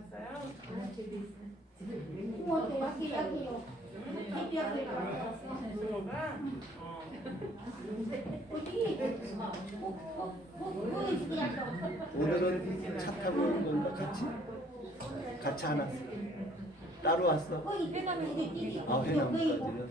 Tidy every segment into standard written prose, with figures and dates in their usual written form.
왔어요? 부모한테 약해요. 기피학교에 갔다 왔어. 부모가? 어디? 뭐 있을 약간. 오늘은 차 타고 오는 건가 같이? 같이 안 왔어? 따로 왔어? 거기 회남에 이게 아 회남까지는?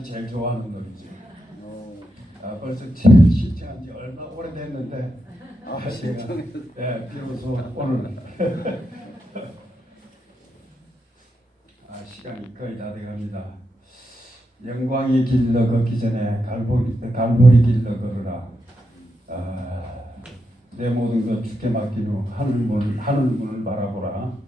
딸이 제일 좋아하는 노래죠. 어, 벌써 신청한 지 얼마 오래됐는데 신청했어요. 예, 비로소 오늘 시간이 거의 다 돼갑니다. 영광의 길로 걷기 전에 갈보리 길로 걸으라. 내 모든 것 주께 맡긴 후 하늘문을 바라보라.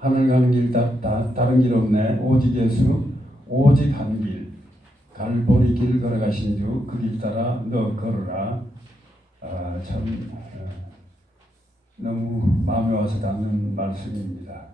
하늘 가는 길 다른 길 없네. 오직 예수 오직 한 길. 갈보리 길 걸어가신 주 그 길 따라 너 걸어라. 참 너무 마음에 와서 닿는 말씀입니다.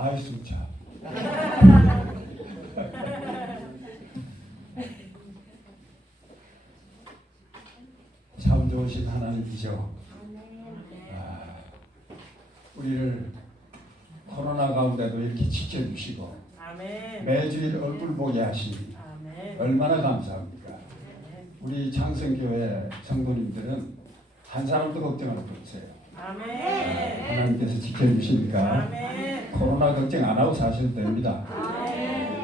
아이수차. 참 좋으신 하나님이죠. 우리를 코로나 가운데도 이렇게 지켜주시고 매주일 얼굴 보게 하시니 얼마나 감사합니까. 우리 장성교회 성도님들은 한 사람도 걱정할 거 없어요. 아멘. 하나님께서 지켜주시니까 아멘. 코로나 걱정 안 하고 사셔도 됩니다.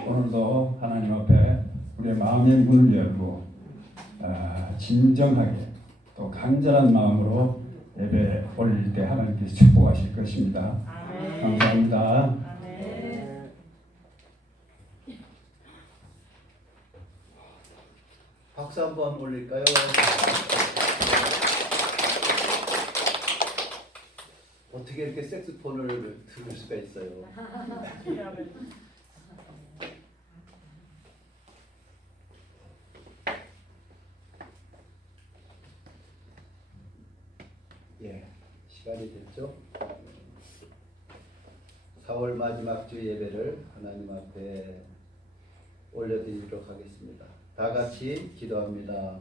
오늘도 하나님 앞에 우리의 마음의 문을 열고 진정하게 또 간절한 마음으로 예배 올릴 때 하나님께서 축복하실 것입니다. 아멘. 감사합니다. 아멘. 박수 한번 올릴까요? 어떻게 이렇게 색소폰을 들을 수가 있어요? 예, 시간이 됐죠? 4월 마지막 주 예배를 하나님 앞에 올려드리도록 하겠습니다. 다 같이 기도합니다.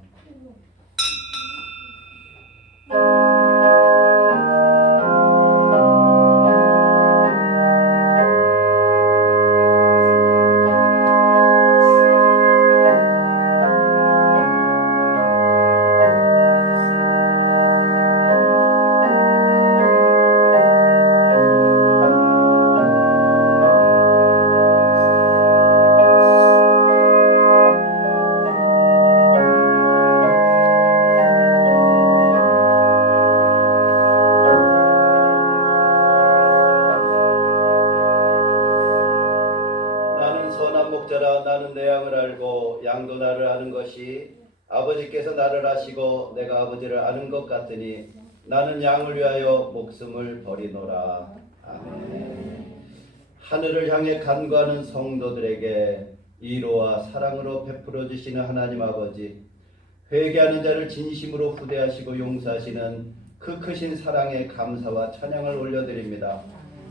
나는 선한 목자라. 나는 내 양을 알고 양도 나를 아는 것이 아버지께서 나를 아시고 내가 아버지를 아는 것 같으니 나는 양을 위하여 목숨을 버리노라. 아멘. 하늘을 향해 간구하는 성도들에게 위로와 사랑으로 베풀어 주시는 하나님 아버지, 회개하는 자를 진심으로 후대하시고 용서하시는 그 크신 사랑에 감사와 찬양을 올려드립니다.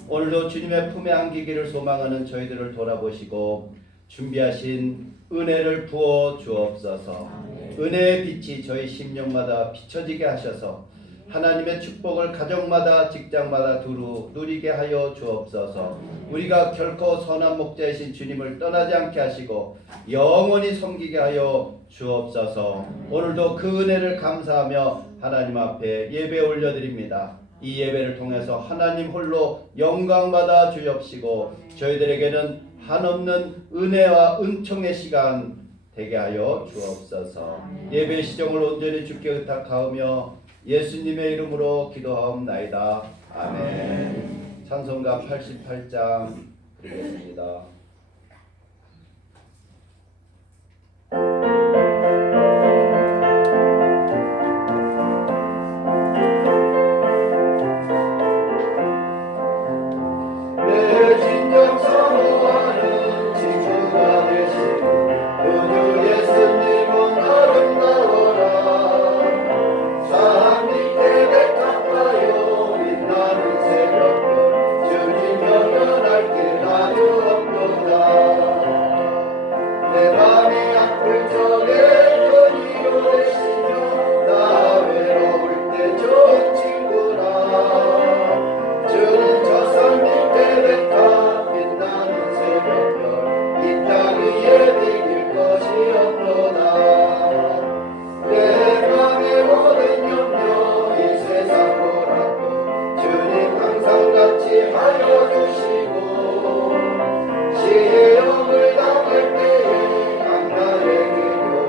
오늘도 주님의 품에 안기기를 소망하는 저희들을 돌아보시고 준비하신 은혜를 부어 주옵소서. 은혜의 빛이 저희 심령마다 비춰지게 하셔서 하나님의 축복을 가정마다 직장마다 두루 누리게 하여 주옵소서. 우리가 결코 선한 목자이신 주님을 떠나지 않게 하시고 영원히 섬기게 하여 주옵소서. 오늘도 그 은혜를 감사하며 하나님 앞에 예배 올려드립니다. 이 예배를 통해서 하나님 홀로 영광받아 주옵시고 저희들에게는 한없는 은혜와 은총의 시간 되게 하여 주옵소서. 예배 시정을 온전히 주께 의탁하오며 예수님의 이름으로 기도하옵나이다. 아멘. 찬송가 88장 드리겠습니다. 내 진정 사모하는 친구가 되시고 우주 예수님은 아름다워라. 산 밑에 백합하여 빛나는 새벽별 주님 영원할 길 아주 없도다. 내 밤이 아플 적에 편히 오래시며 나 외로울 때 좋은 친구라. 주는 저 산 밑에 백합 빛나는 새벽별 이 땅 위에 비길 것이 없도다. 내 맘의 모든 염려 이 세상 보라고 주님 항상 같이 하여 주시고 시의 영을 당할 때에 악마의 기교를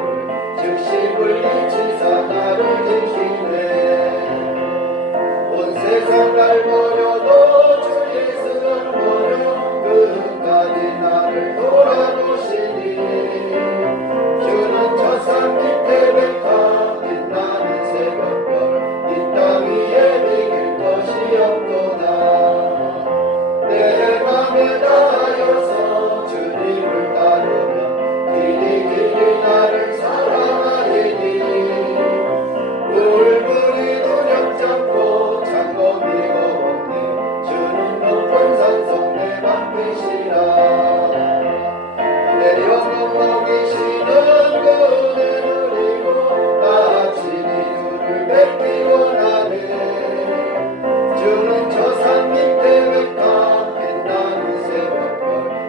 즉시 물리치사 나를 지키네. 온 세상 날 버려도 주 예수는 버려 끝까지 나를 돌아보시니 주는 저 산 밑에 백합 빛나는 새벽별 이 땅 위에 비길 것이 없도다. 내 맘에 다하여서 주님을 따르면 길이 나를 사랑하리니 물불이 두렵지 않고 창검이고 없네. 주는 높은 산성 내 맘이시라. 내 영혼 먹이시는 그 은혜 누리고 나친히 주를 뵙기 원하네. 주는 저 산 밑에 백합 빛나는 새벽별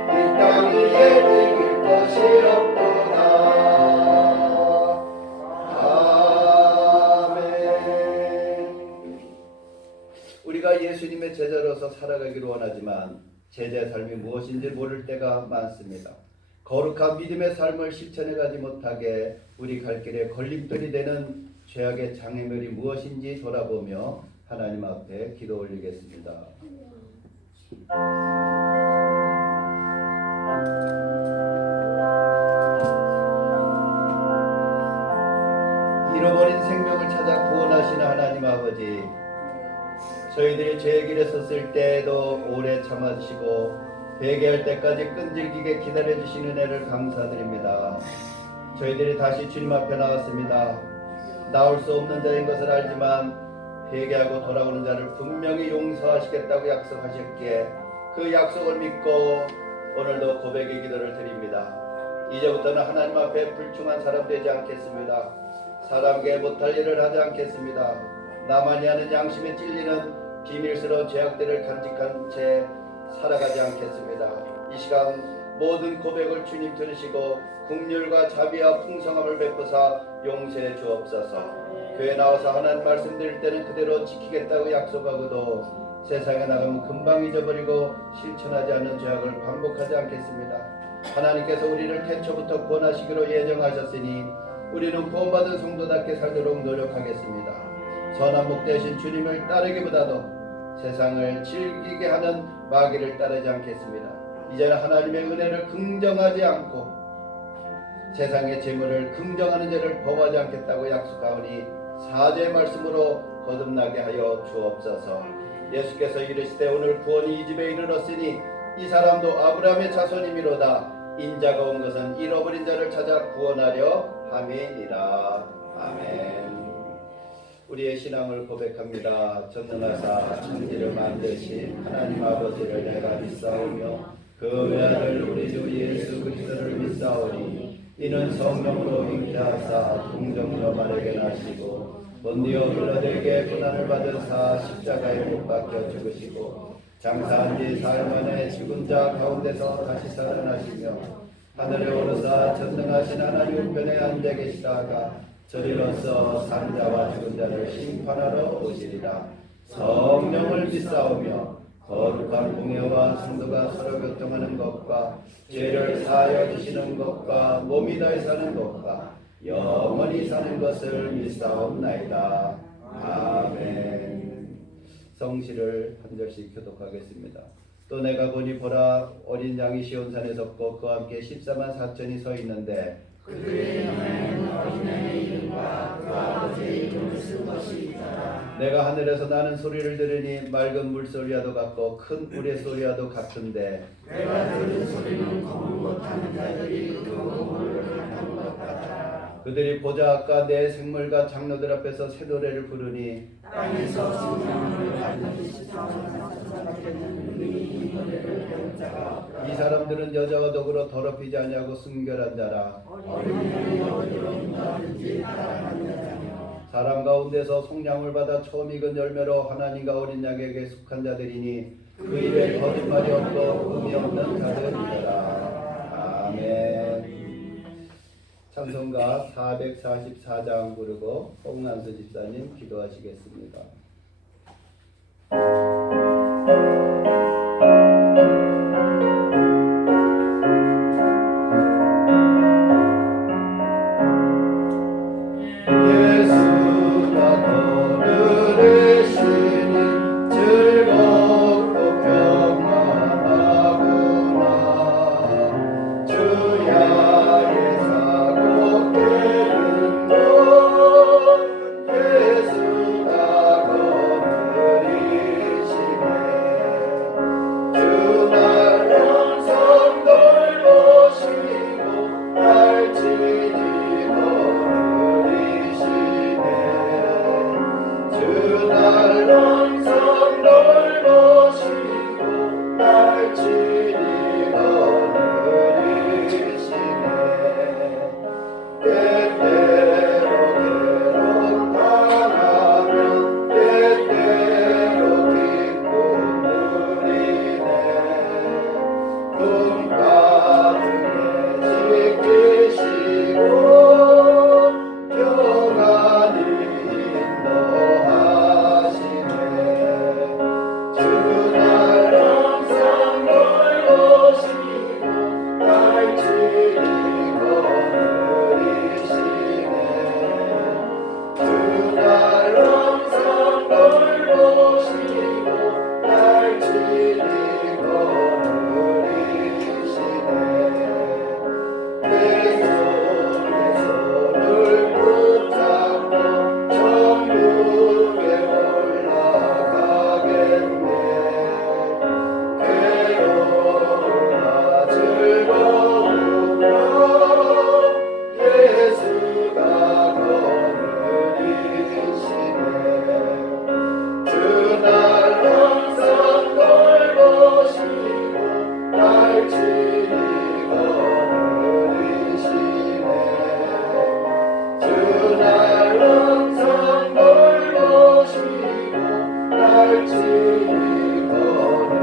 이 땅 위에 비길 것이 없도다. 아멘. 살아가기를 원하지만 제자의 삶이 무엇인지 모를 때가 많습니다. 거룩한 믿음의 삶을 실천해가지 못하게 우리 갈 길에 걸림돌이 되는 죄악의 장애물이 무엇인지 돌아보며 하나님 앞에 기도 올리겠습니다. 잃어버린 생명을 찾아 구원하시는 하나님 아버지, 저희들이 죄의 길에 섰을 때에도 오래 참아주시고 회개할 때까지 끈질기게 기다려주시는 은혜를 감사드립니다. 저희들이 다시 주님 앞에 나왔습니다. 나올 수 없는 자인 것을 알지만 회개하고 돌아오는 자를 분명히 용서하시겠다고 약속하셨기에 그 약속을 믿고 오늘도 고백의 기도를 드립니다. 이제부터는 하나님 앞에 불충한 사람 되지 않겠습니다. 사람에게 못할 일을 하지 않겠습니다. 나만이 아는 양심에 찔리는 비밀스러운 죄악들을 간직한 채 살아가지 않겠습니다. 이 시간 모든 고백을 주님 들으시고 긍휼과 자비와 풍성함을 베푸사 용서해 주옵소서. 교회 나와서 하나님 말씀 드릴 때는 그대로 지키겠다고 약속하고도 세상에 나가면 금방 잊어버리고 실천하지 않는 죄악을 반복하지 않겠습니다. 하나님께서 우리를 태초부터 구원하시기로 예정하셨으니 우리는 구원받은 성도답게 살도록 노력하겠습니다. 선한 목 대신 주님을 따르기보다도 세상을 즐기게 하는 마귀를 따르지 않겠습니다. 이제는 하나님의 은혜를 긍정하지 않고 세상의 재물을 긍정하는 죄를 범하지 않겠다고 약속하오니 사죄의 말씀으로 거듭나게 하여 주옵소서. 예수께서 이르시되 오늘 구원이 이 집에 이르렀으니 이 사람도 아브라함의 자손이미로다. 인자가 온 것은 잃어버린 자를 찾아 구원하려 함이니라. 아멘. 우리의 신앙을 고백합니다. 전능하사 천지를 만드신 하나님 아버지를 내가 믿사오며 그 외아들 우리 주 예수 그리스도를 믿사오니 이는 성령으로 잉태하사 동정녀 마리아에게 나시고 본디오 빌라도에게 고난을 받으사 십자가에 못 박혀 죽으시고 장사한 지 사흘 만에 죽은 자 가운데서 다시 살아나시며 하늘에 오르사 전능하신 하나님 우편에 앉아 계시다가 저리로서 산자와 죽은 자를 심판하러 오시리라. 성령을 믿사오며 거룩한 공예와 성도가 서로 교통하는 것과 죄를 사하여 주시는 것과 몸이 다해 사는 것과 영원히 사는 것을 믿사옵나이다. 아멘. 성시를 한 절씩 교독하겠습니다. 또 내가 보니 보라 어린 양이 시온산에 섰고 그와 함께 14만 4천이 서 있는데 그들의 명에는 어린 양의 이름과 그 아버지의 이름을 쓴 것이 있더라. 내가 하늘에서 나는 소리를 들으니 맑은 물소리와도 같고 큰 우레 소리와도 같은데 내가 들은 소리는 검은 것 타는 자들이 그 검을 타는 것 같더라. 그들이 보자 아까 내 생물과 장로들 앞에서 새 노래를 부르니 땅에서 생명을 받는 이 노래를 배운 자가 이 사람들은 여자와 더불어 더럽히지 아니하고 순결한 자라. 어린아이의 어디로 인도하든지 따라가는 자며 사람 가운데서 속량을 받아 처음 익은 열매로 하나님과 어린 양에게 속한 자들이니 그 입에 거짓말이 없고 음이 없는 자들이더라. 아멘. 찬송가 444장 부르고 홍난수 집사님 기도하시겠습니다. 주날 날치니 거느리시네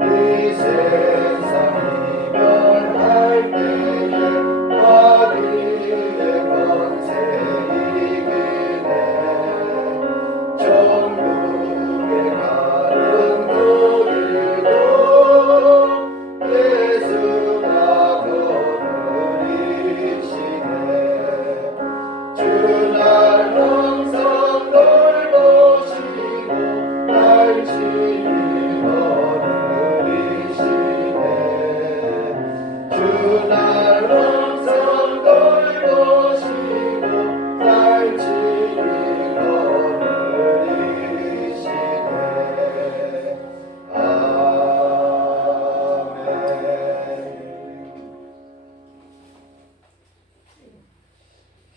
이 세상 이별할 때에 마귀의 권세 이기네 천국에 가는 그 길도 예수가 거느리시네 주날 항상 돌보시고 날치니 거느리시네 주날 항상 돌보시고 날치니 거느리시네 아멘.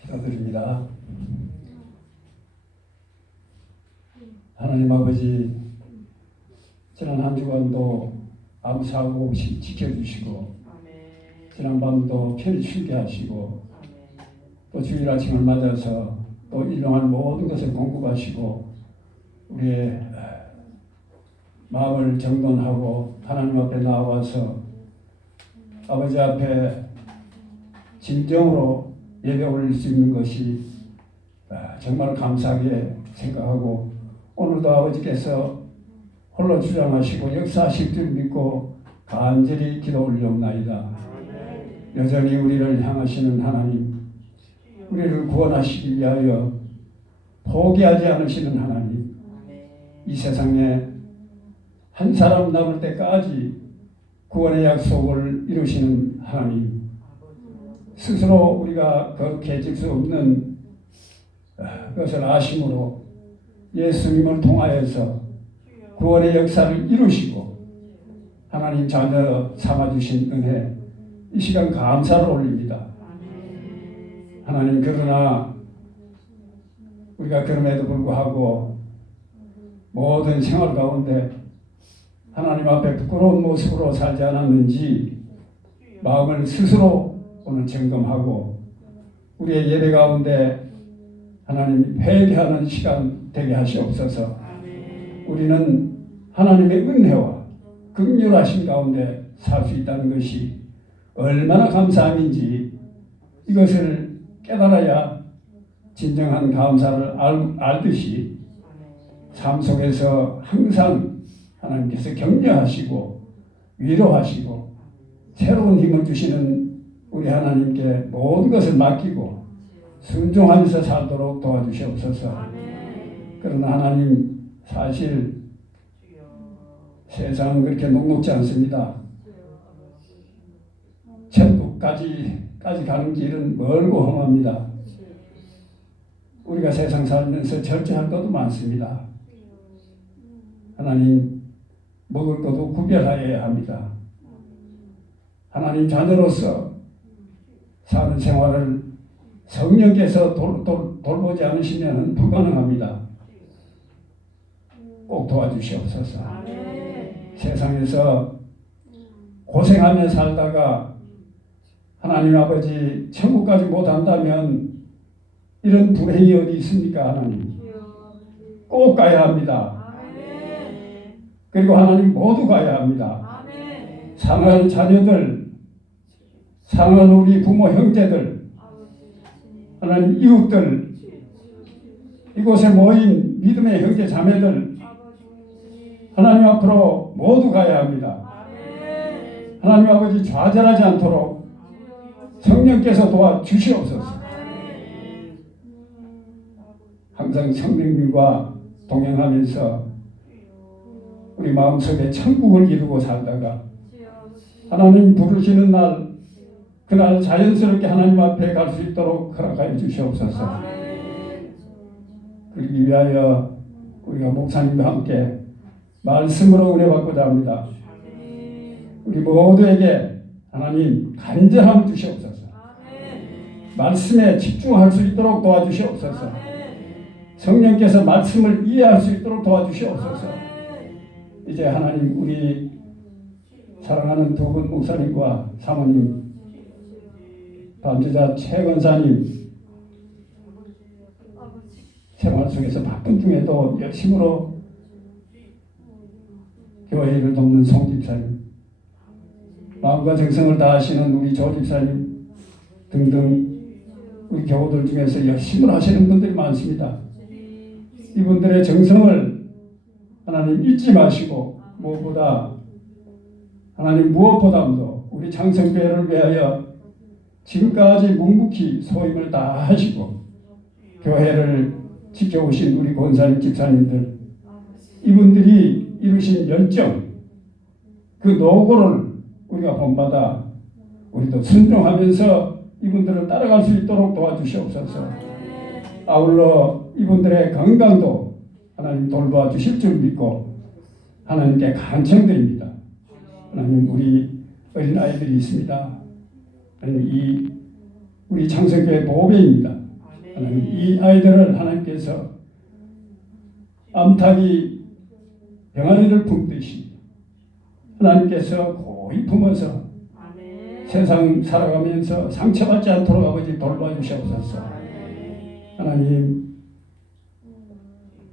기도드립니다. 하나님 아버지, 지난 한 주간도 아무 사고 없이 지켜주시고 지난 밤도 편히 쉬게 하시고 또 주일 아침을 맞아서 또 일용할 모든 것을 공급하시고 우리의 마음을 정돈하고 하나님 앞에 나와서 아버지 앞에 진정으로 예배 올릴 수 있는 것이 정말 감사하게 생각하고 오늘도 아버지께서 홀로 주장하시고 역사하실 줄 믿고 간절히 기도 올려옵나이다. 여전히 우리를 향하시는 하나님, 우리를 구원하시기 위하여 포기하지 않으시는 하나님, 이 세상에 한 사람 남을 때까지 구원의 약속을 이루시는 하나님, 스스로 우리가 거룩해질 수 없는 것을 아심으로 예수님을 통하여서 구원의 역사를 이루시고 하나님 자녀 삼아주신 은혜, 이 시간 감사를 올립니다. 하나님, 그러나 우리가 그럼에도 불구하고 모든 생활 가운데 하나님 앞에 부끄러운 모습으로 살지 않았는지 마음을 스스로 오늘 점검하고 우리의 예배 가운데 하나님 회개하는 시간 되게 하시옵소서. 우리는 하나님의 은혜와 긍휼하심 가운데 살 수 있다는 것이 얼마나 감사함인지 이것을 깨달아야 진정한 감사를 알듯이 삶 속에서 항상 하나님께서 격려하시고 위로하시고 새로운 힘을 주시는 우리 하나님께 모든 것을 맡기고 순종하면서 살도록 도와주시옵소서. 그러나 하나님, 사실 세상은 그렇게 녹록지 않습니다. 천국까지 가는 길은 멀고 험합니다. 우리가 세상 살면서 절제할 것도 많습니다. 하나님, 먹을 것도 구별하여야 합니다. 하나님 자녀로서 사는 생활을 성령께서 돌보지 않으시면 불가능합니다. 꼭 도와주시옵소서. 세상에서 고생하며 살다가 하나님 아버지 천국까지 못한다면 이런 불행이 어디 있습니까? 하나님 꼭 가야 합니다. 그리고 하나님 모두 가야 합니다. 사랑하는 자녀들, 사랑하는 우리 부모 형제들, 하나님 이웃들, 이곳에 모인 믿음의 형제 자매들, 하나님 앞으로 모두 가야 합니다. 하나님 아버지 좌절하지 않도록 성령께서 도와주시옵소서. 항상 성령님과 동행하면서 우리 마음속에 천국을 이루고 살다가 하나님 부르시는 날, 그날 자연스럽게 하나님 앞에 갈 수 있도록 허락하여 주시옵소서. 그러기 위하여 우리가 목사님과 함께 말씀으로 은혜 받고자 합니다. 우리 모두에게 하나님 간절함 주시옵소서. 말씀에 집중할 수 있도록 도와주시옵소서. 성령께서 말씀을 이해할 수 있도록 도와주시옵소서. 이제 하나님, 우리 사랑하는 두 분 목사님과 사모님, 반주자 최 권사님, 생활 속에서 바쁜 중에도 열심으로 교회를 돕는 송 집사님, 마음과 정성을 다하시는 우리 조 집사님 등등 우리 교우들 중에서 열심을 하시는 분들이 많습니다. 이분들의 정성을 하나님 잊지 마시고 하나님 무엇보다도 우리 창성교회를 위하여 지금까지 묵묵히 소임을 다하시고 교회를 지켜오신 우리 권사님 집사님들, 이분들이 이루신 열정, 그 노고를 우리가 본받아 우리도 순종하면서 이분들을 따라갈 수 있도록 도와주시옵소서. 아울러 이분들의 건강도 하나님 돌봐주실 줄 믿고 하나님께 간청드립니다. 하나님, 우리 어린아이들이 있습니다. 하나님, 우리 창성교회 보배입니다. 하나님, 이 아이들을 하나님께서 암탉이 병아리를 품듯이 하나님께서 고이 품어서 세상 살아가면서 상처받지 않도록 아버지 돌봐주시옵소서. 하나님,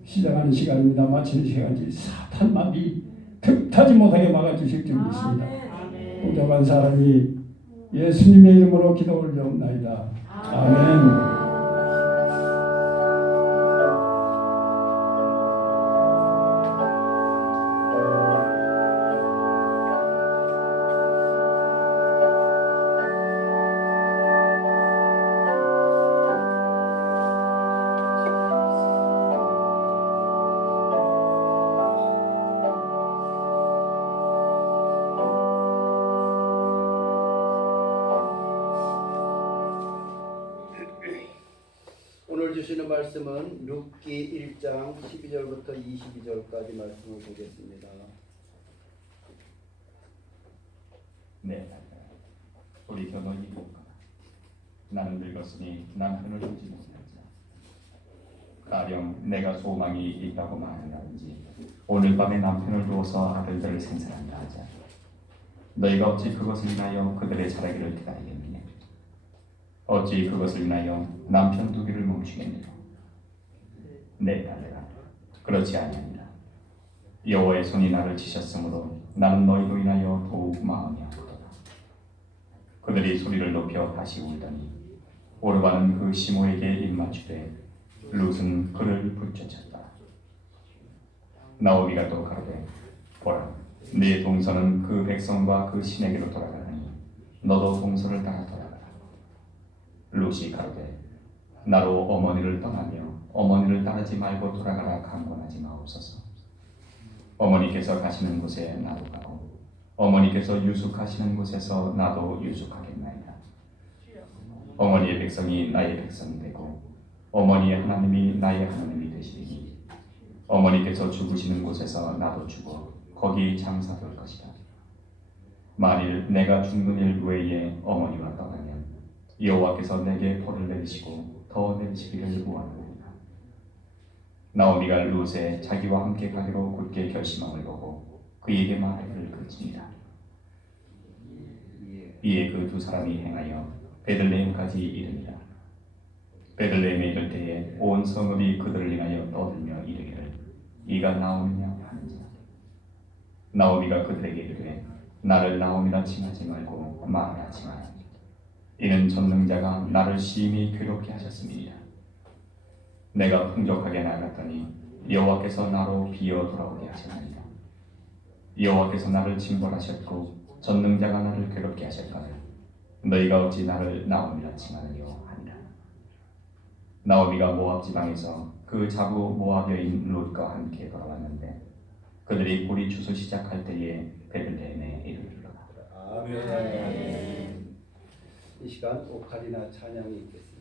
시작하는 시간입니다. 마치는 시간까지 사탄 마귀 틈타지 못하게 막아주실 줄 믿습니다. 부족한 사람이 예수님의 이름으로 기도 올려옵나이다. 아멘. 오늘 주시는 말씀은 룻기 1장 12절부터 22절까지 말씀을 보겠습니다. 네, 우리 견원이 볼까? 나는 늙었으니 남편을 두지 못하자. 가령 내가 소망이 있다고 말하는지 오늘 밤에 남편을 두어서 아들들을 생산한다 하자. 너희가 어찌 그것을 인하여 그들의 자라기를 기다리겠느냐? 어찌 그것을 인하여 남편 두기를 멈추겠느냐? 내 딸들아, 그렇지 아니하니라. 여호와의 손이 나를 치셨으므로 나는 너희로 인하여 더욱 마음이 아프도다. 그들이 소리를 높여 다시 울더니 오르바는 그 시모에게 입맞추되 룻은 그를 붙여쳤다. 나오미가 또 가로되 보라, 네 동서는 그 백성과 그 신에게로 돌아가니 너도 동서를 따라 돌아가라. 룻이 가로되 나로 어머니를 떠나며 어머니를 따르지 말고 돌아가라 강권하지 마옵소서. 어머니께서 가시는 곳에 나도 가고 어머니께서 유숙하시는 곳에서 나도 유숙하겠나이다. 어머니의 백성이 나의 백성이 되고 어머니의 하나님이 나의 하나님이 되시리니 어머니께서 죽으시는 곳에서 나도 죽어 거기 장사될 것이다. 만일 내가 죽는 일 외에 어머니와 떠나면 여호와께서 내게 벌을 내리시고 더 내리시기를 구하노니라. 나오미가 룻에 자기와 함께 가기로 굳게 결심함을 보고 그에게 말하기를 그치니라. 이에 그 두 사람이 행하여 베들레헴까지 이르니라. 베들레헴에 이를 때에 온 성읍이 그들을 인하여 떠들며 이르기를 이가 나오느냐 하는지라. 나오미가 그들에게 이르되 나를 나오미라 칭하지 말고 말하지 마라. 이는 전능자가 나를 심히 괴롭게 하셨음이니라. 내가 풍족하게 나갔더니 여호와께서 나로 비어 돌아오게 하셨나이다. 여호와께서 나를 징벌하셨고 전능자가 나를 괴롭게 하셨거늘 너희가 어찌 나를 나오미라 칭하느뇨 하니라. 나오미가 모압 지방에서 그 자부 모압 여인 룻과 함께 돌아왔는데 그들이 뿌리 추수 시작할 때에 베들레헴에 이르렀다. 아멘. 이 시간 오카리나 찬양이 있겠습니다.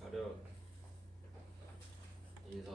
차렷 인사.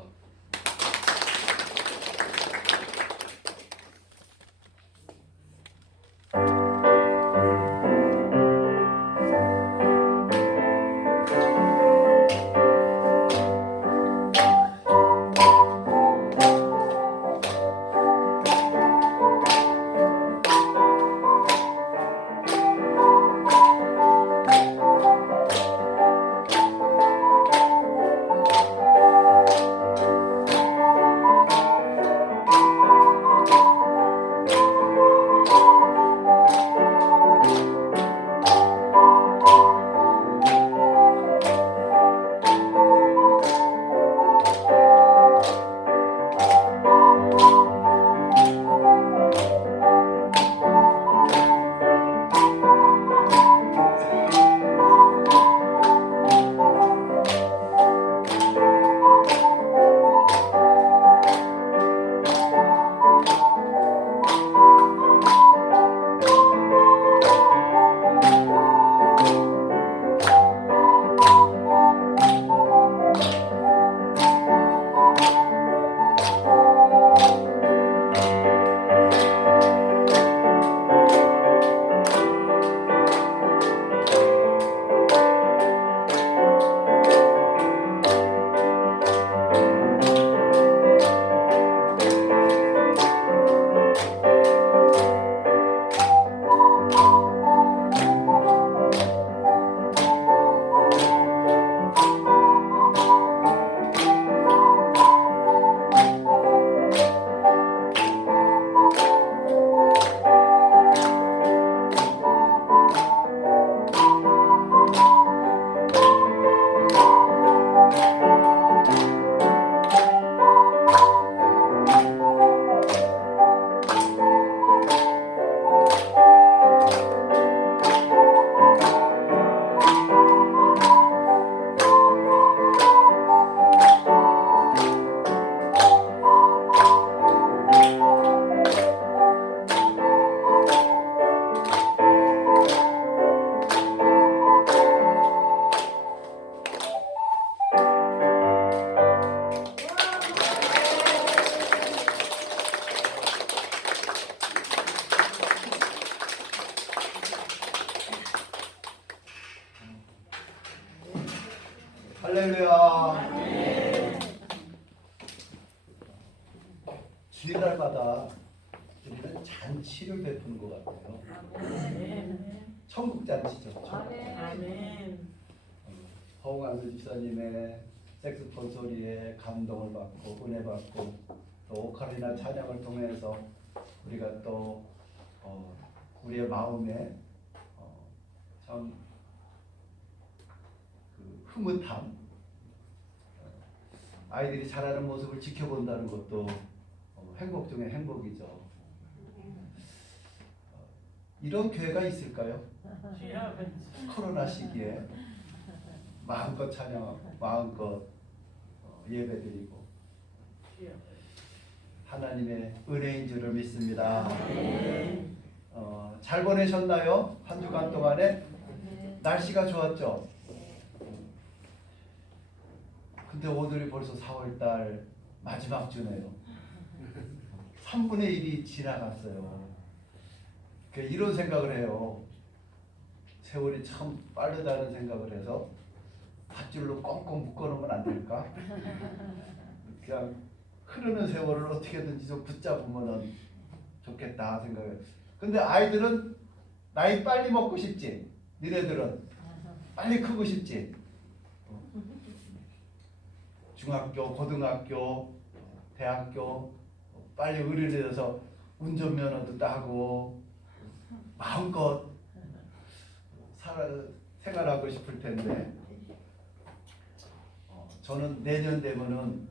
주일날마다 우리는 잔치를 베푸는 것 같아요. 천국 잔치죠. 허웅환 집사님의 색소폰 소리에 감동을 받고 은혜 받고 또 오카리나 찬양을 통해서 우리가 또 우리의 마음에 참 그 흐뭇함, 아이들이 자라는 모습을 지켜본다는 것도 행복 중에 행복이죠. 이런 교회가 있을까요? 코로나 시기에 마음껏 찬양하고 마음껏 예배드리고 하나님의 은혜인 줄을 믿습니다. 잘 보내셨나요? 한 주간 동안에 날씨가 좋았죠? 근데 오늘이 벌써 4월달 마지막 주네요. 3분의 1이 지나갔어요. 이런 생각을 해요. 세월이 참 빠르다는 생각을 해서 밧줄로 꽁꽁 묶어놓으면 안 될까? 그냥 흐르는 세월을 어떻게든지 좀 붙잡으면 좋겠다 생각해요. 근데 아이들은 나이 빨리 먹고 싶지? 니네들은 빨리 크고 싶지? 중학교, 고등학교, 대학교 빨리 어른이 돼서 운전면허도 따고 마음껏 생활하고 싶을 텐데 저는 내년 되면은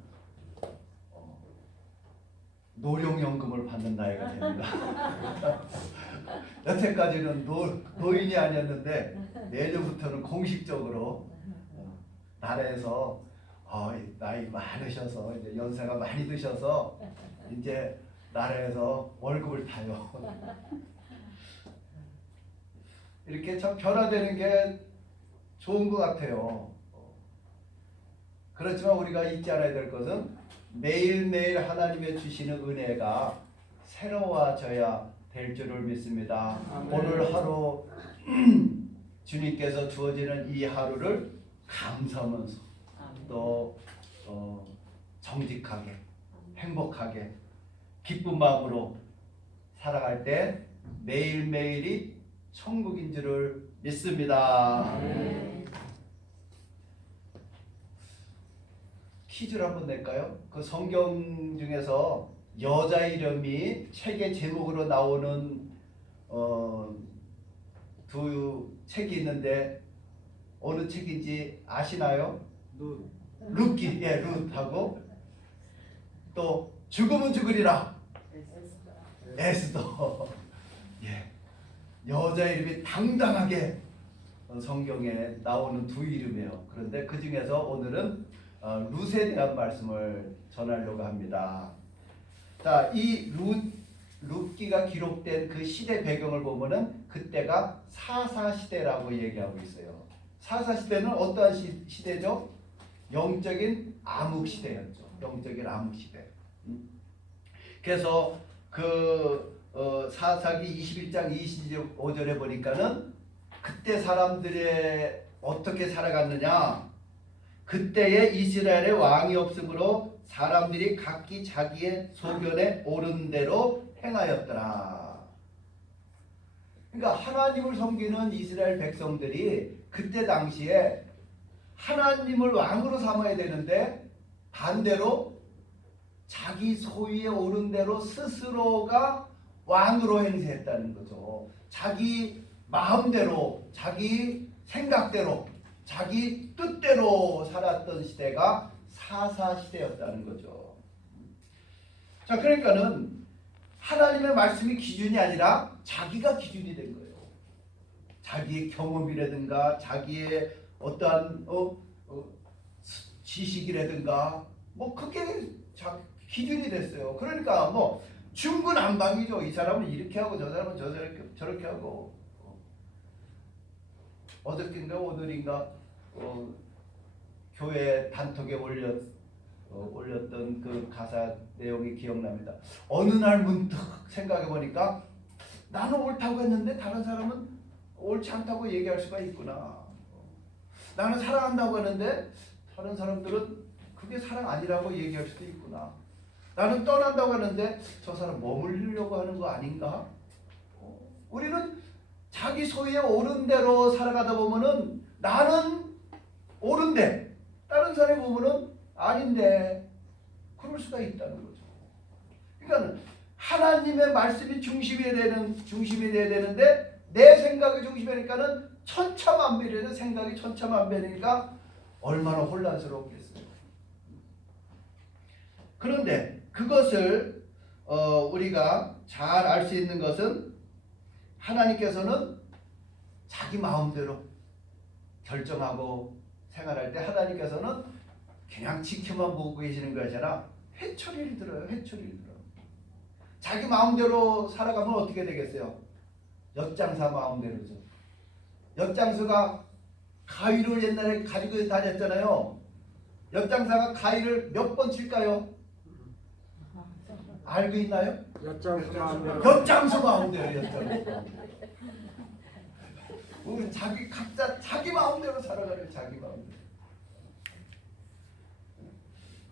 노령연금을 받는 나이가 됩니다. 여태까지는 노인이 아니었는데 내년부터는 공식적으로 나라에서 나이 많으셔서 이제 연세가 많이 드셔서 이제 나라에서 월급을 타요. 이렇게 참 변화되는 게 좋은 것 같아요. 그렇지만 우리가 잊지 않아야 될 것은 매일매일 하나님의 주시는 은혜가 새로워져야 될 줄을 믿습니다. 오늘 하루 주님께서 주어지는 이 하루를 감사하면서 또 정직하게 행복하게 기쁜 마음으로 살아갈 때 매일매일이 천국인 줄을 믿습니다. 퀴즈를 한번 낼까요? 그 성경 중에서 여자 이름이 책의 제목으로 나오는 두 책이 있는데 어느 책인지 아시나요? 룻기, 예, 룻하고 또 죽으면 죽으리라, 에스더. 예, 여자 이름이 당당하게 성경에 나오는 두 이름이에요. 그런데 그 중에서 오늘은 룻에 대한 말씀을 전하려고 합니다. 자, 이 룻기가 기록된 그 시대 배경을 보면은 그때가 사사 시대라고 얘기하고 있어요. 사사 시대는 어떠한 시대죠? 영적인 암흑 시대였죠. 영적인 암흑 시대. 그래서 그 사사기 21장 25절에 보니까는 그때 사람들이 어떻게 살아갔느냐? 그때에 이스라엘의 왕이 없으므로 사람들이 각기 자기의 소견에 옳은 대로 행하였더라. 그러니까 하나님을 섬기는 이스라엘 백성들이 그때 당시에 하나님을 왕으로 삼아야 되는데 반대로 자기 소위에 옳은 대로 스스로가 왕으로 행세했다는 거죠. 자기 마음대로, 자기 생각대로, 자기 뜻대로 살았던 시대가 사사 시대였다는 거죠. 자, 그러니까는 하나님의 말씀이 기준이 아니라 자기가 기준이 된 거예요. 자기의 경험이라든가 자기의 어떠한 지식이라든가 뭐 그게 기준이 됐어요. 그러니까 뭐 중구난방이죠. 이 사람은 이렇게 하고 저 사람은 저렇게 하고. 어저께인가 오늘인가 교회 단톡에 올렸던 그 가사 내용이 기억납니다. 어느 날 문득 생각해 보니까 나는 옳다고 했는데 다른 사람은 옳지 않다고 얘기할 수가 있구나. 나는 사랑한다고 하는데 다른 사람들은 그게 사랑 아니라고 얘기할 수도 있구나. 나는 떠난다고 하는데 저 사람 머물려고 하는 거 아닌가? 우리는 자기 소유에 옳은 대로 살아가다 보면은 나는 옳은데 다른 사람이 보면은 아닌데 그럴 수가 있다는 거죠. 그러니까 하나님의 말씀이 중심이 돼야 되는데 내 생각이 중심이니까는 천차만별이에요. 생각이 천차만별이니까 얼마나 혼란스럽겠어요. 그런데 그것을 우리가 잘 알 수 있는 것은 하나님께서는 자기 마음대로 결정하고 생활할 때 하나님께서는 그냥 지켜만 보고 계시는 것이 아니라 회초리를 들어요. 회초리를 들어. 자기 마음대로 살아가면 어떻게 되겠어요? 엿장사 마음대로죠. 엿장수가 가위를 옛날에 가지고 다녔잖아요. 엿장사가 가위를 몇 번 칠까요? 알고 있나요? 엿장수 마음대로. 엿장수 마음대로 엿장수. 우리 각자 자기 마음대로 살아가는 자기 마음대로.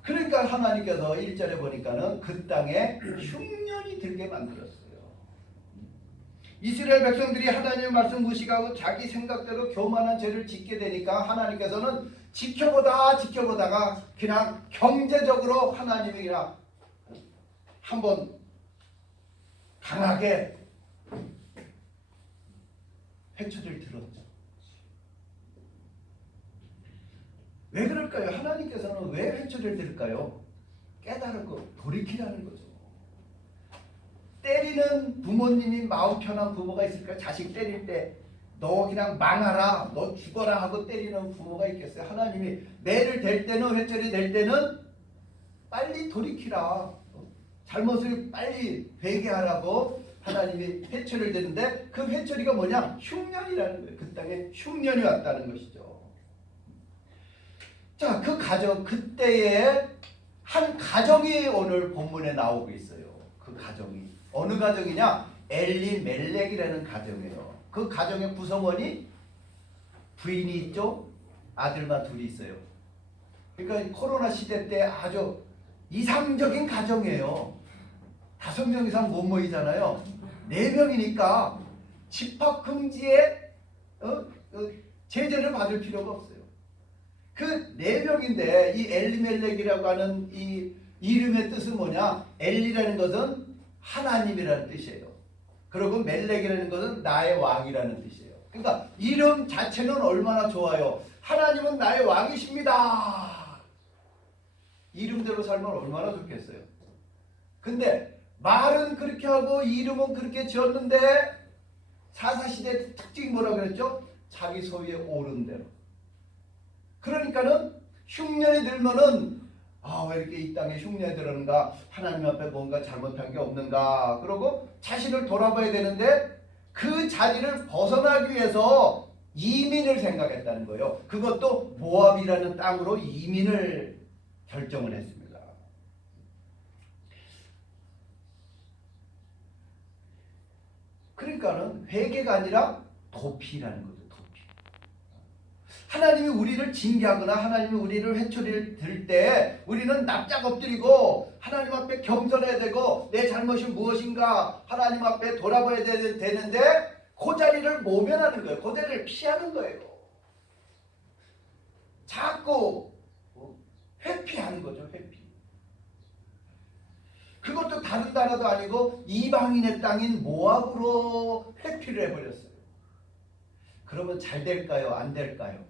그러니까 하나님께서 1절에 보니까는 그 땅에 흉년이 들게 만들었어요. 이스라엘 백성들이 하나님의 말씀 무시하고 자기 생각대로 교만한 죄를 짓게 되니까 하나님께서는 지켜보다가 그냥 경제적으로 하나님이 그냥 한번 강하게 회초리를 들었죠. 왜 그럴까요? 하나님께서는 왜 회초리를 들을까요? 깨달고 돌이키라는 거죠. 때리는 부모님이 마음 편한 부모가 있을까요? 자식 때릴 때 너 그냥 망하라, 너 죽어라 하고 때리는 부모가 있겠어요? 하나님이 매를 댈 때는, 회초리 댈 때는 빨리 돌이키라, 잘못을 빨리 회개하라고 하나님이 회초리를 드는데 그 회초리가 뭐냐? 흉년이라는 거예요. 그 땅에 흉년이 왔다는 것이죠. 자, 그 가정, 그때의 한 가정이 오늘 본문에 나오고 있어요. 그 가정이 어느 가정이냐? 엘리멜렉이라는 가정이에요. 그 가정의 구성원이 부인이 있죠. 아들만 둘이 있어요. 그러니까 코로나 시대 때 아주 이상적인 가정이에요. 5명 이상 못 모이잖아요. 4명이니까 집합금지에 제재를 받을 필요가 없어요. 그 4명인데 이 엘리멜렉이라고 하는 이 이름의 뜻은 뭐냐? 엘리라는 것은 하나님이라는 뜻이에요. 그리고 멜렉이라는 것은 나의 왕이라는 뜻이에요. 그러니까 이름 자체는 얼마나 좋아요. 하나님은 나의 왕이십니다. 이름대로 살면 얼마나 좋겠어요. 근데 말은 그렇게 하고 이름은 그렇게 지었는데 사사시대 특징이 뭐라고 그랬죠? 자기 소유에 옳은 대로. 그러니까는 흉년이 들면은 왜 이렇게 이 땅에 흉년이 들었는가? 하나님 앞에 뭔가 잘못한 게 없는가? 그러고 자신을 돌아봐야 되는데 그 자리를 벗어나기 위해서 이민을 생각했다는 거예요. 그것도 모압이라는 땅으로 이민을 결정을 했습니다. 그러니까는 회개가 아니라 도피라는 거죠. 도피. 하나님이 우리를 징계하거나 하나님이 우리를 회초리를 들 때 우리는 납작 엎드리고 하나님 앞에 겸손해야 되고 내 잘못이 무엇인가 하나님 앞에 돌아봐야 되는데 그 자리를 모면하는 거예요. 그 자리를 피하는 거예요. 자꾸 회피하는 거죠. 회피. 그것도 다른 나라도 아니고 이방인의 땅인 모압으로 회피를 해버렸어요. 그러면 잘 될까요? 안 될까요?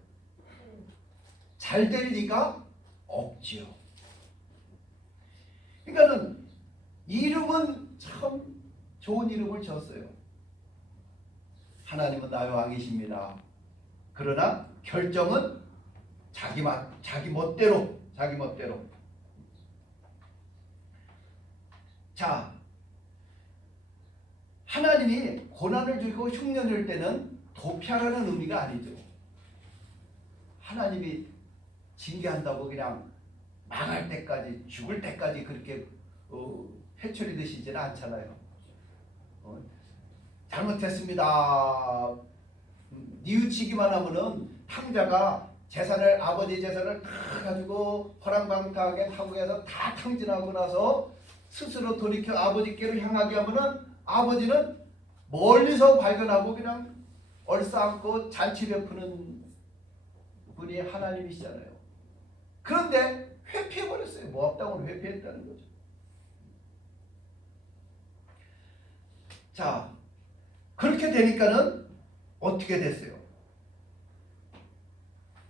잘 될 리가 없지요. 그러니까는 이름은 참 좋은 이름을 졌어요. 하나님은 나의 왕이십니다. 그러나 결정은 자기 멋대로. 자, 하나님이 고난을 주고 흉년을 줄 때는 도피하라는 의미가 아니죠. 하나님이 징계한다고 그냥 망할 때까지 죽을 때까지 그렇게 회초리 드시지는 않잖아요. 잘못했습니다. 뉘우치기만 하면은 탕자가 아버지 재산을 다 가지고 허랑방탕하게 타국에서 다 탕진하고 나서 스스로 돌이켜 아버지께로 향하게 하면은 아버지는 멀리서 발견하고 그냥 얼싸안고 잔치 베푸는 분이 하나님이시잖아요. 그런데 회피해버렸어요. 모압 땅으로 회피했다는 거죠. 자, 그렇게 되니까는 어떻게 됐어요?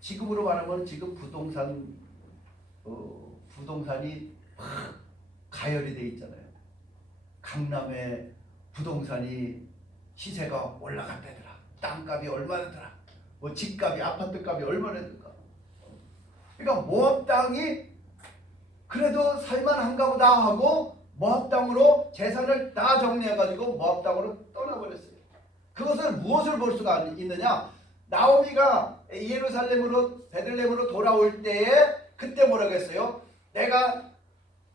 지금으로 말하면 지금 부동산이 막 가열이 돼 있잖아요. 강남에 부동산이 시세가 올라갔다더라. 땅값이 얼마나더라. 뭐 집값이 아파트값이 얼마나더라. 그러니까 모압 땅이 그래도 살만한가 보다 하고 모압 땅으로 재산을 다 정리해가지고 모압 땅으로 떠나버렸어요. 그것을 무엇을 볼 수가 있느냐? 나오미가 예루살렘으로 베들레헴으로 돌아올 때에 그때 뭐라고 했어요? 내가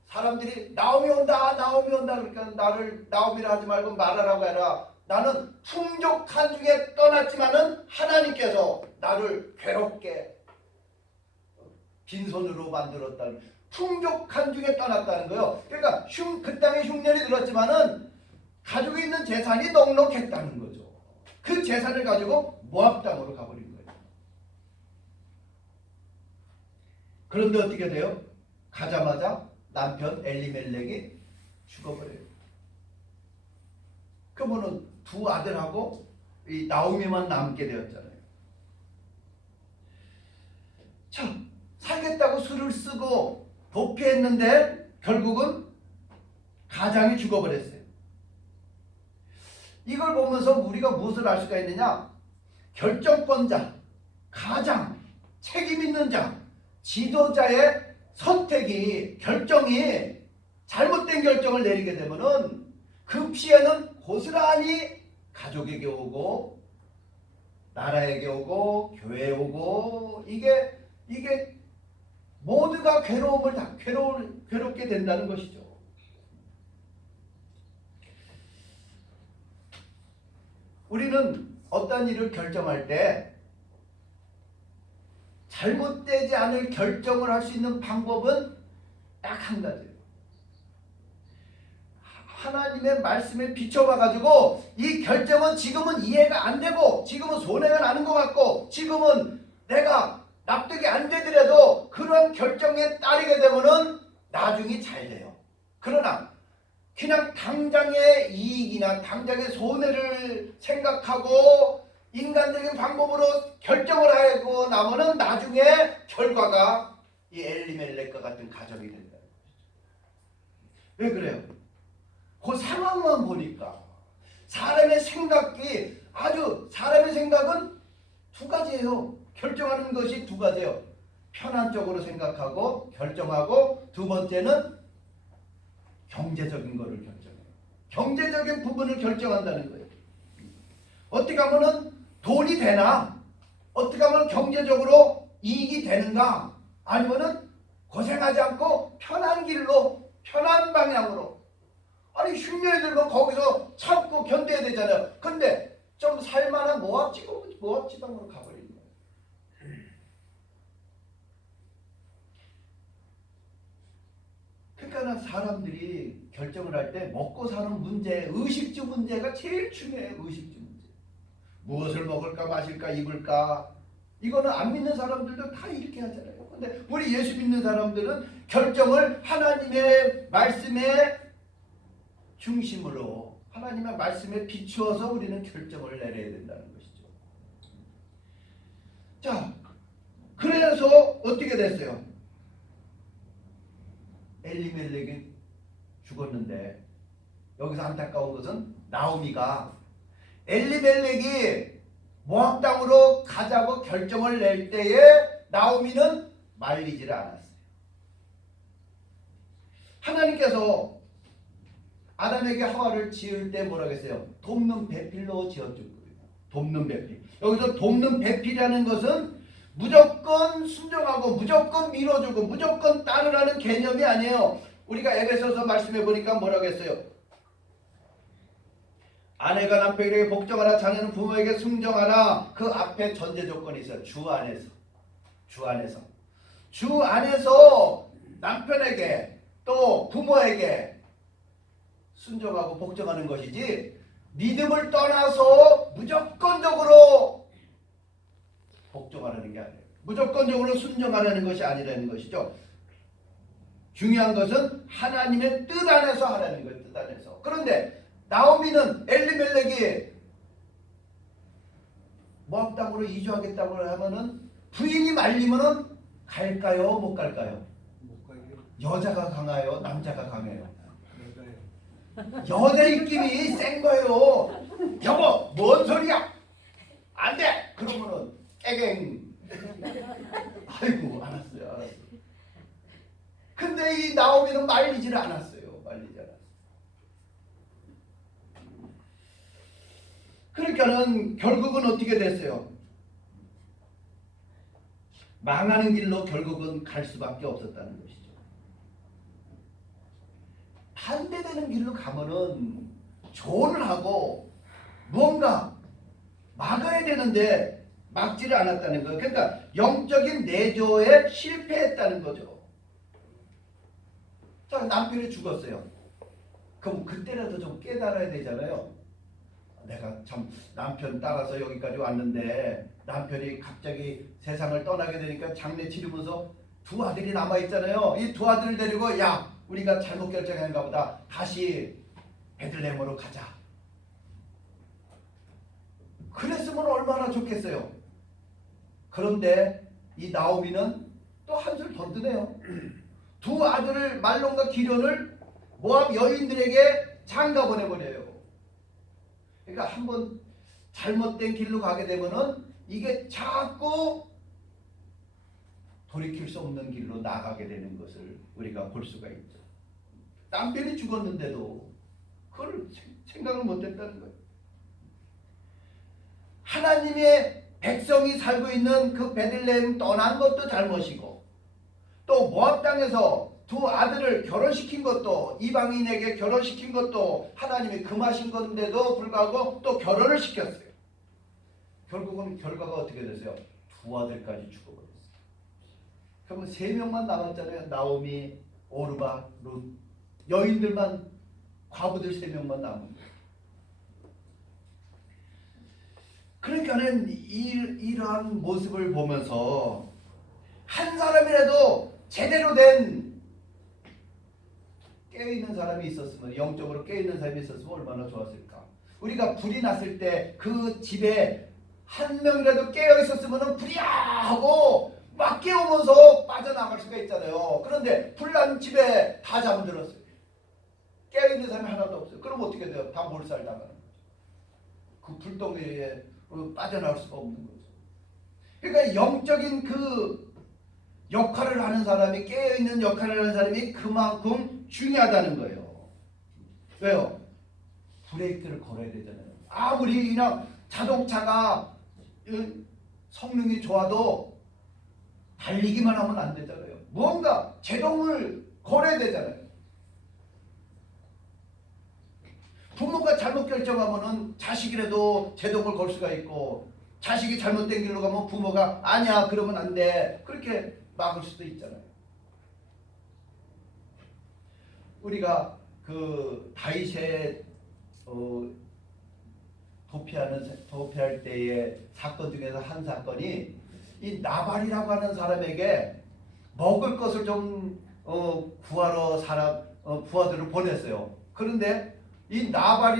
사람들이 나오미 온다 나오미 온다 그러니까 나를 나오미라 하지 말고 말하라고 해라. 나는 풍족한 중에 떠났지만은 하나님께서 나를 괴롭게 빈손으로 만들었다는, 풍족한 중에 떠났다는 거예요. 그러니까 그 땅에 흉년이 들었지만은 가지고 있는 재산이 넉넉했다는 거죠. 그 재산을 가지고 모압 땅으로 가버린 거예요. 그런데 어떻게 돼요? 가자마자 남편 엘리멜렉이 죽어버려요. 그러면은 두 아들하고 이 나오미만 남게 되었잖아요. 자, 살겠다고 수를 쓰고 도피했는데 결국은 가장이 죽어버렸어요. 이걸 보면서 우리가 무엇을 알 수가 있느냐? 결정권자, 가장, 책임 있는 자, 지도자의 선택이, 결정이 잘못된 결정을 내리게 되면은 그 피해는 고스란히 가족에게 오고 나라에게 오고 교회에 오고 이게 모두가 괴롭게 된다는 것이죠. 우리는 어떤 일을 결정할 때 잘못되지 않을 결정을 할 수 있는 방법은 딱 한 가지예요. 하나님의 말씀에 비춰봐가지고 이 결정은 지금은 이해가 안 되고 지금은 손해가 나는 것 같고 지금은 내가 납득이 안 되더라도 그런 결정에 따르게 되면은 나중에 잘 돼요. 그러나 그냥 당장의 이익이나 당장의 손해를 생각하고 인간적인 방법으로 결정을 하고 나면은 나중에 결과가 이 엘리멜렉과 같은 가정이 된다. 왜 그래요? 그 상황만 보니까 사람의 생각은 두 가지예요. 결정하는 것이 두 가지예요. 편한 쪽으로 생각하고 결정하고, 두 번째는 경제적인 거를 결정해요. 경제적인 부분을 결정한다는 거예요. 어떻게 하면은 돈이 되나? 어떻게 하면 경제적으로 이익이 되는가? 아니면은 고생하지 않고 편한 길로, 편한 방향으로. 아니 흉년이 들면 거기서 참고 견뎌야 되잖아요. 근데 좀 살만한 모압 지방으로 가버리는 거예요. 그러니까 사람들이 결정을 할 때 먹고 사는 문제, 의식주 문제가 제일 중요해요. 의식주 문제. 무엇을 먹을까 마실까 입을까, 이거는 안 믿는 사람들도 다 이렇게 하잖아요. 근데 우리 예수 믿는 사람들은 결정을 하나님의 말씀에 중심으로, 하나님의 말씀에 비추어서 우리는 결정을 내려야 된다는 것이죠. 자, 그래서 어떻게 됐어요? 엘리멜렉이 죽었는데 여기서 안타까운 것은 나오미가 엘리멜렉이 모압 땅으로 가자고 결정을 낼 때에 나오미는 말리지를 않았어요. 하나님께서 아담에게 하와를 지을 때 뭐라고 했어요? 돕는 배필로 지어줄 거예요. 돕는 배필. 여기서 돕는 배필이라는 것은 무조건 순종하고 무조건 밀어주고 무조건 따르라는 개념이 아니에요. 우리가 에베소서 말씀해 보니까 뭐라고 했어요? 아내가 남편에게 복종하라, 자녀는 부모에게 순종하라. 그 앞에 전제 조건이 있어요. 주 안에서 남편에게 또 부모에게 순종하고 복종하는 것이지 믿음을 떠나서 무조건적으로 복종하라는 게 아니에요. 무조건적으로 순종하라는 것이 아니라는 것이죠. 중요한 것은 하나님의 뜻 안에서 하라는 거예요. 뜻 안에서. 그런데 나오미는 엘리멜렉이 모압 땅으로 이주하겠다고 하면은 부인이 말리면은 갈까요? 못 갈까요? 못 가게. 여자가 강해요? 남자가 강해요? 내가요. 여자 입김이 센 거예요. 여보, 뭔 소리야? 안 돼! 그러면은 깨갱. 아이고, 알았어요. 근데 이 나오미는 말리지를 않았어요. 말리지 않았어요. 그러니까는 결국은 어떻게 됐어요? 망하는 길로 결국은 갈 수밖에 없었다는 것이죠. 반대되는 길로 가면은 조언을 하고 무언가 막아야 되는데 막지를 않았다는 거예요. 그러니까 영적인 내조에 실패했다는 거죠. 자, 남편이 죽었어요. 그럼 그때라도 좀 깨달아야 되잖아요. 내가 참 남편 따라서 여기까지 왔는데 남편이 갑자기 세상을 떠나게 되니까 장례 치르면서 두 아들이 남아있잖아요. 이 두 아들을 데리고 야, 우리가 잘못 결정했는가 보다. 다시 베들레헴으로 가자. 그랬으면 얼마나 좋겠어요. 그런데 이 나오미는 또 한술 더 드네요. 두 아들을 말론과 기련을 모압 여인들에게 장가 보내버려요. 그러니까 한번 잘못된 길로 가게 되면은 이게 자꾸 돌이킬 수 없는 길로 나가게 되는 것을 우리가 볼 수가 있죠. 남편이 죽었는데도 그걸 생각을 못했다는 거예요. 하나님의 백성이 살고 있는 그 베들레헴 떠난 것도 잘못이고 또 모압 땅에서 두 아들을 결혼시킨 것도 이방인에게 결혼시킨 것도 하나님이 금하신 건데도 불구하고 또 결혼을 시켰어요. 결국은 결과가 어떻게 됐어요? 두 아들까지 죽어버렸어요. 그러면 세 명만 남았잖아요. 나오미, 오르바, 룻. 여인들만 과부들 세 명만 남은 거예요. 그러니까는 이러한 모습을 보면서 한 사람이라도 제대로 된 깨어있는 사람이 있었으면, 영적으로 깨어있는 사람이 있었으면 얼마나 좋았을까. 우리가 불이 났을 때 그 집에 한 명이라도 깨어있었으면 불이야 하고 막 깨우면서 빠져나갈 수가 있잖아요. 그런데 불난 집에 다 잠들었어요. 깨어있는 사람이 하나도 없어요. 그럼 어떻게 돼요? 다 몰살당하는 거죠. 그 불덩이에 빠져나올 수가 없는 거죠. 그러니까 영적인 그 역할을 하는 사람이, 깨어있는 역할을 하는 사람이 그만큼 중요하다는 거예요. 왜요? 브레이크를 걸어야 되잖아요. 아무리 그냥 자동차가 성능이 좋아도 달리기만 하면 안 되잖아요. 뭔가 제동을 걸어야 되잖아요. 부모가 잘못 결정하면은 자식이라도 제동을 걸 수가 있고, 자식이 잘못된 길로 가면 부모가 아니야 그러면 안 돼 그렇게 막을 수도 있잖아요. 우리가 그 다윗의 도피할 때의 사건 중에서 한 사건이 이 나발이라고 하는 사람에게 먹을 것을 좀 구하러 부하들을 보냈어요. 그런데 이 나발이